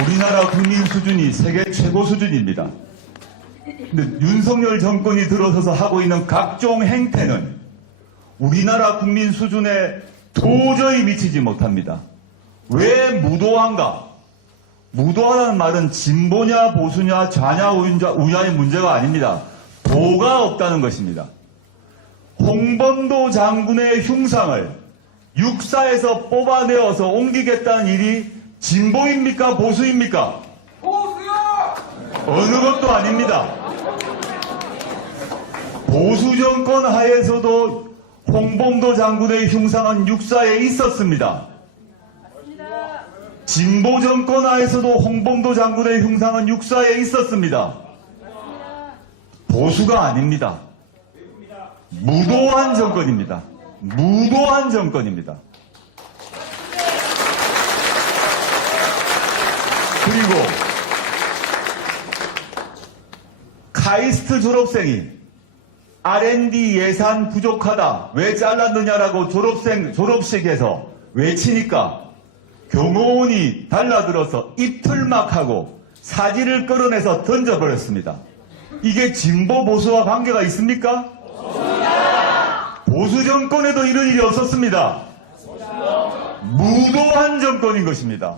우리나라 국민 수준이 세계 최고 수준입니다. 근데 윤석열 정권이 들어서서 하고 있는 각종 행태는 우리나라 국민 수준에 도저히 미치지 못합니다. 왜 무도한가? 무도하다는 말은 진보냐 보수냐 좌냐 우냐의 문제가 아닙니다. 도가 없다는 것입니다. 홍범도 장군의 흉상을 육사에서 뽑아내어서 옮기겠다는 일이 진보입니까 보수입니까? 보수요! 어느 것도 아닙니다. 보수 정권 하에서도 홍범도 장군의 흉상은 육사에 있었습니다. 진보 정권 하에서도 홍범도 장군의 흉상은 육사에 있었습니다. 보수가 아닙니다. 무도한 정권입니다. 무도한 정권입니다. 그리고 카이스트 졸업생이 R&D 예산 부족하다. 왜 잘랐느냐라고 졸업식에서 외치니까 경호원이 달라들어서 입틀막하고 사진을 끌어내서 던져버렸습니다. 이게 진보 보수와 관계가 있습니까? 보수 정권에도 이런 일이 없었습니다. 무도한 정권인 것입니다.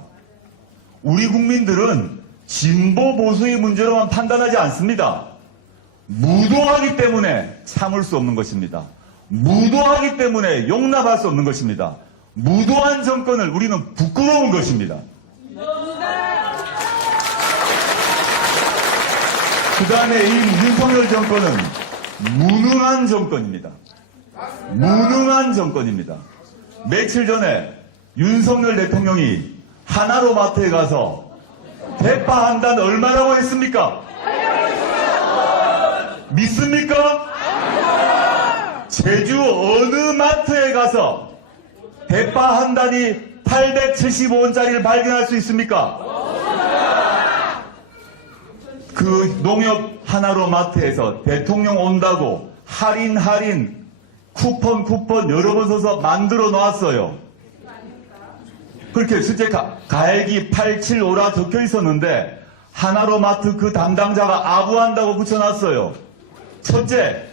우리 국민들은 진보 보수의 문제로만 판단하지 않습니다. 무도하기 때문에 참을 수 없는 것입니다. 무도하기 때문에 용납할 수 없는 것입니다. 무도한 정권을 우리는 부끄러운 것입니다. 그 다음에 이 윤석열 정권은 무능한 정권입니다. 무능한 정권입니다. 며칠 전에 윤석열 대통령이 하나로마트에 가서 대파 한 단 얼마라고 했습니까? 믿습니까? 제주 어느 마트에 가서 대파 한 단이 875원짜리를 발견할 수 있습니까? 그 농협 하나로마트에서 대통령 온다고 할인 쿠폰 여러 번 써서 만들어 놨어요. 그렇게 실제 가액이 875라 적혀 있었는데 하나로마트 그 담당자가 아부한다고 붙여놨어요. 첫째,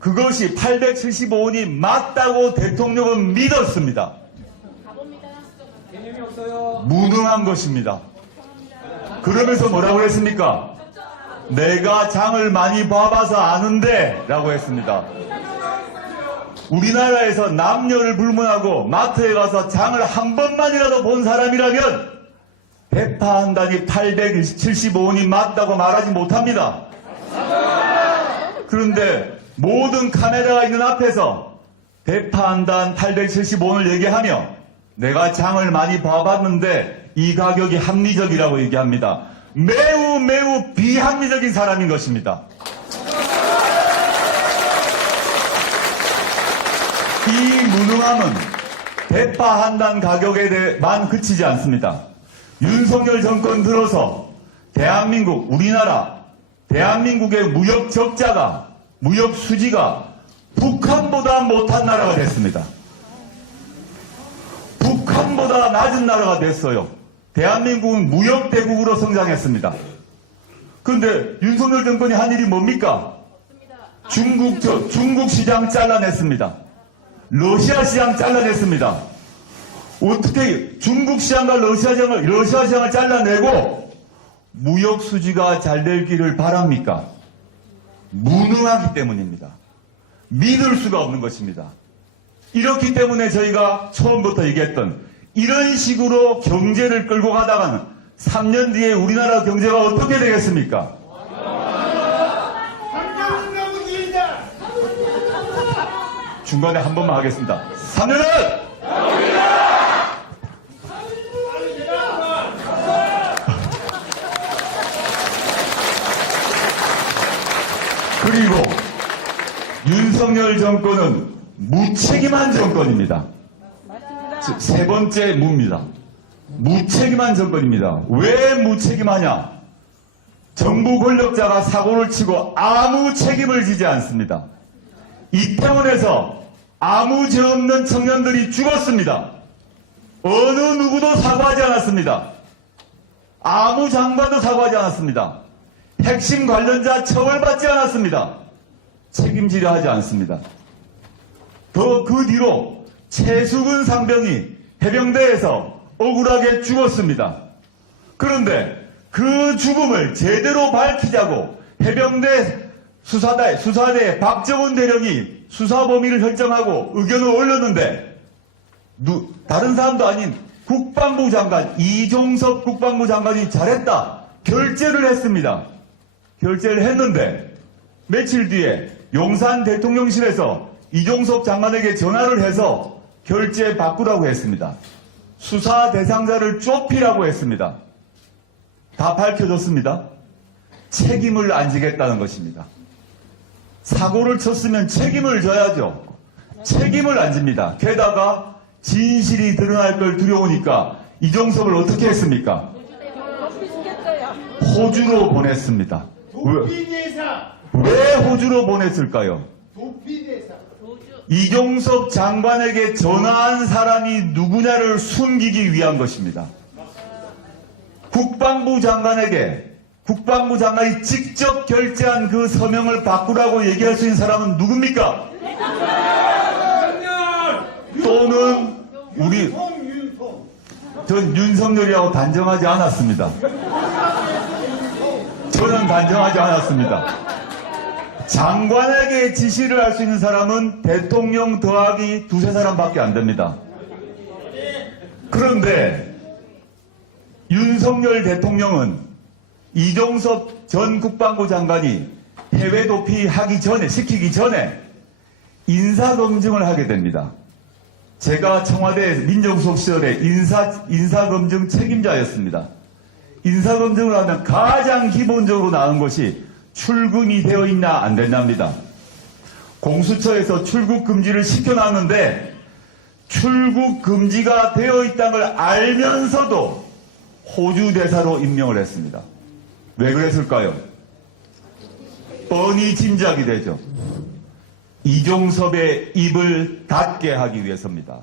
그것이 875원이 맞다고 대통령은 믿었습니다. 개념이 없어요. 무능한 것입니다. 그러면서 뭐라고 했습니까? 내가 장을 많이 봐봐서 아는데 라고 했습니다. 우리나라에서 남녀를 불문하고 마트에 가서 장을 한 번만이라도 본 사람이라면 대파 한 단이 875원이 맞다고 말하지 못합니다. 그런데 모든 카메라가 있는 앞에서 대파 한 단 875원을 얘기하며 내가 장을 많이 봐봤는데 이 가격이 합리적이라고 얘기합니다. 매우 비합리적인 사람인 것입니다. 이 무능함은 대파 한 단 가격에만 그치지 않습니다. 윤석열 정권 들어서 대한민국의 무역 적자가, 무역 수지가 북한보다 못한 나라가 됐습니다. 북한보다 낮은 나라가 됐어요. 대한민국은 무역대국으로 성장했습니다. 그런데 윤석열 정권이 한 일이 뭡니까? 중국 시장 잘라냈습니다. 러시아 시장 잘라냈습니다. 어떻게 중국 시장과 러시아 시장을 잘라내고 무역 수지가 잘 될 길을 바랍니까? 무능하기 때문입니다. 믿을 수가 없는 것입니다. 이렇기 때문에 저희가 처음부터 얘기했던 이런 식으로 경제를 끌고 가다가는 3년 뒤에 우리나라 경제가 어떻게 되겠습니까? 중간에 한 번만 하겠습니다. 3년은! 그리고 윤석열 정권은 무책임한 정권입니다. 세 번째 무입니다. 무책임한 정권입니다. 왜 무책임하냐? 정부 권력자가 사고를 치고 아무 책임을 지지 않습니다. 이태원에서 아무 죄 없는 청년들이 죽었습니다. 어느 누구도 사과하지 않았습니다. 아무 장관도 사과하지 않았습니다. 핵심 관련자 처벌받지 않았습니다. 책임지려 하지 않습니다. 더 그 뒤로 최수근 상병이 해병대에서 억울하게 죽었습니다. 그런데 그 죽음을 제대로 밝히자고 해병대 수사대 박정훈 대령이 수사 범위를 결정하고 의견을 올렸는데 다른 사람도 아닌 국방부 장관 이종섭 국방부 장관이 잘했다 결재를 했습니다. 결재를 했는데 며칠 뒤에 용산 대통령실에서 이종섭 장관에게 전화를 해서 결재 바꾸라고 했습니다. 수사 대상자를 좁히라고 했습니다. 다 밝혀졌습니다. 책임을 안 지겠다는 것입니다. 사고를 쳤으면 책임을 져야죠. 책임을 안 집니다. 게다가 진실이 드러날 걸 두려우니까 이종섭을 어떻게 했습니까? 호주로 보냈습니다. 도피대사. 왜 호주로 보냈을까요? 도피대사. 이종섭 장관에게 전화한 사람이 누구냐를 숨기기 위한 것입니다. 국방부 장관이 직접 결재한 그 서명을 바꾸라고 얘기할 수 있는 사람은 누굽니까? 또는 우리 전 윤석열이라고 단정하지 않았습니다. 저는 단정하지 않았습니다. 장관에게 지시를 할 수 있는 사람은 대통령 더하기 두세 사람밖에 안 됩니다. 그런데 윤석열 대통령은 이종섭 전 국방부 장관이 해외 시키기 전에 인사검증을 하게 됩니다. 제가 청와대 민정수석 시절에 인사검증 책임자였습니다. 인사검증을 하면 가장 기본적으로 나온 것이 출금이 되어 있나 안 됐나입니다. 공수처에서 출국 금지를 시켜놨는데 출국 금지가 되어 있다는 걸 알면서도 호주 대사로 임명을 했습니다. 왜 그랬을까요? 뻔히 짐작이 되죠. 이종섭의 입을 닫게 하기 위해서입니다.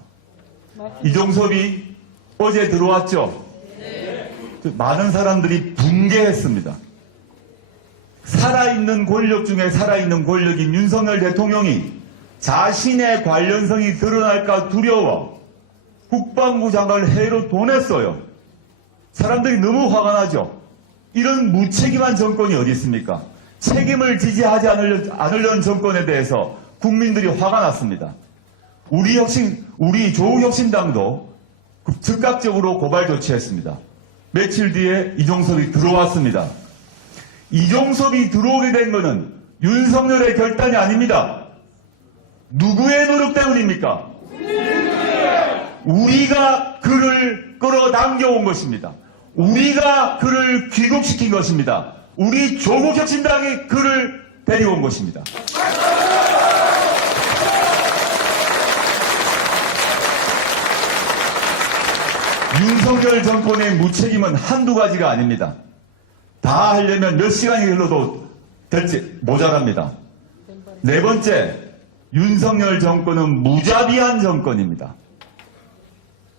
이종섭이 어제 들어왔죠? 많은 사람들이 붕괴했습니다. 살아있는 권력 중에 살아있는 권력인 윤석열 대통령이 자신의 관련성이 드러날까 두려워 국방부 장관을 해외로 보냈어요. 사람들이 너무 화가 나죠. 이런 무책임한 정권이 어디 있습니까? 책임을 지지하지 않으려는 정권에 대해서 국민들이 화가 났습니다. 우리 조국혁신당도 즉각적으로 고발 조치했습니다. 며칠 뒤에 이종섭이 들어왔습니다. 이종섭이 들어오게 된 것은 윤석열의 결단이 아닙니다. 누구의 노력 때문입니까? 우리가 그를 끌어당겨온 것입니다. 우리가 그를 귀국시킨 것입니다. 우리 조국혁신당이 그를 데려온 것입니다. 윤석열 정권의 무책임은 한두 가지가 아닙니다. 다 하려면 몇 시간이 흘러도 될지 모자랍니다. 네 번째, 윤석열 정권은 무자비한 정권입니다.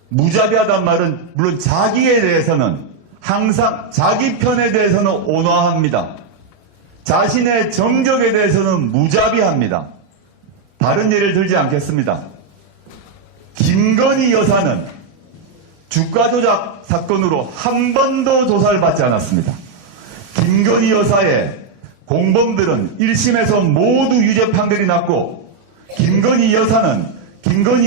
무자비하단 말은 물론 자기에 대해서는 항상 자기 편에 대해서는 온화합니다. 자신의 정적에 대해서는 무자비합니다. 다른 예를 들지 않겠습니다. 김건희 여사는 주가 조작 사건으로 한 번도 조사를 받지 않았습니다. 김건희 여사의 공범들은 1심에서 모두 유죄 판결이 났고 김건희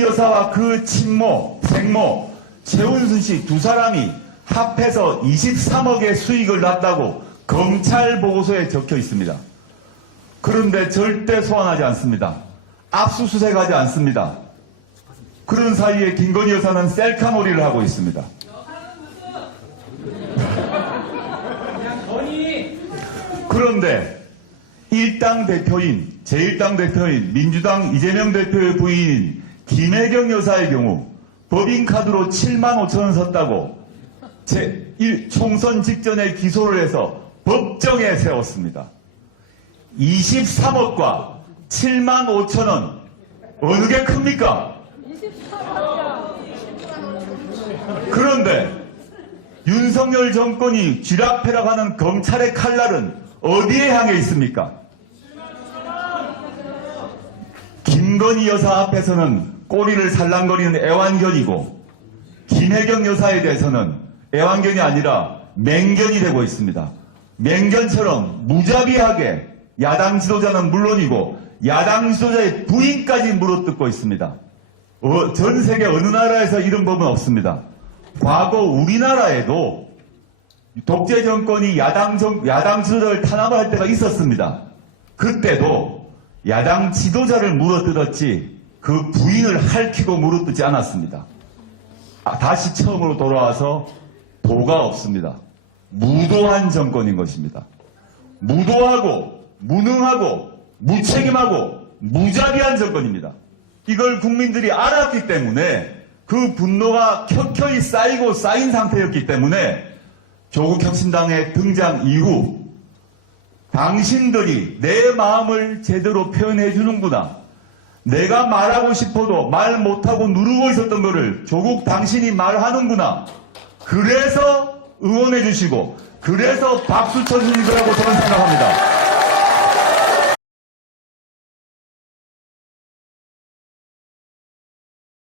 여사와 그 친모, 생모, 최은순 씨 두 사람이 합해서 23억의 수익을 났다고 검찰 보고서에 적혀 있습니다. 그런데 절대 소환하지 않습니다. 압수수색하지 않습니다. 그런 사이에 김건희 여사는 셀카놀이를 하고 있습니다. 그런데 제1당 대표인 민주당 이재명 대표의 부인인 김혜경 여사의 경우 법인카드로 7만 5천 원 섰다고 총선 직전에 기소를 해서 법정에 세웠습니다. 23억과 7만 5천 원 어느 게 큽니까? 그런데 윤석열 정권이 쥐락펴락하는 검찰의 칼날은 어디에 향해 있습니까? 김건희 여사 앞에서는 꼬리를 살랑거리는 애완견이고 김혜경 여사에 대해서는 애완견이 아니라 맹견이 되고 있습니다. 맹견처럼 무자비하게 야당 지도자는 물론이고 야당 지도자의 부인까지 물어뜯고 있습니다. 전 세계 어느 나라에서 이런 법은 없습니다. 과거 우리나라에도 독재 정권이 야당 지도자를 탄압을 할 때가 있었습니다. 그때도 야당 지도자를 물어뜯었지 그 부인을 핥히고 물어뜯지 않았습니다. 다시 처음으로 돌아와서 도가 없습니다. 무도한 정권인 것입니다. 무도하고 무능하고 무책임하고 무자비한 정권입니다. 이걸 국민들이 알았기 때문에 그 분노가 켜켜이 쌓인 상태였기 때문에 조국혁신당의 등장 이후 당신들이 내 마음을 제대로 표현해 주는구나. 내가 말하고 싶어도 말 못하고 누르고 있었던 거를 조국 당신이 말하는구나. 그래서 응원해 주시고 그래서 박수 쳐주신 거라고 저는 생각합니다.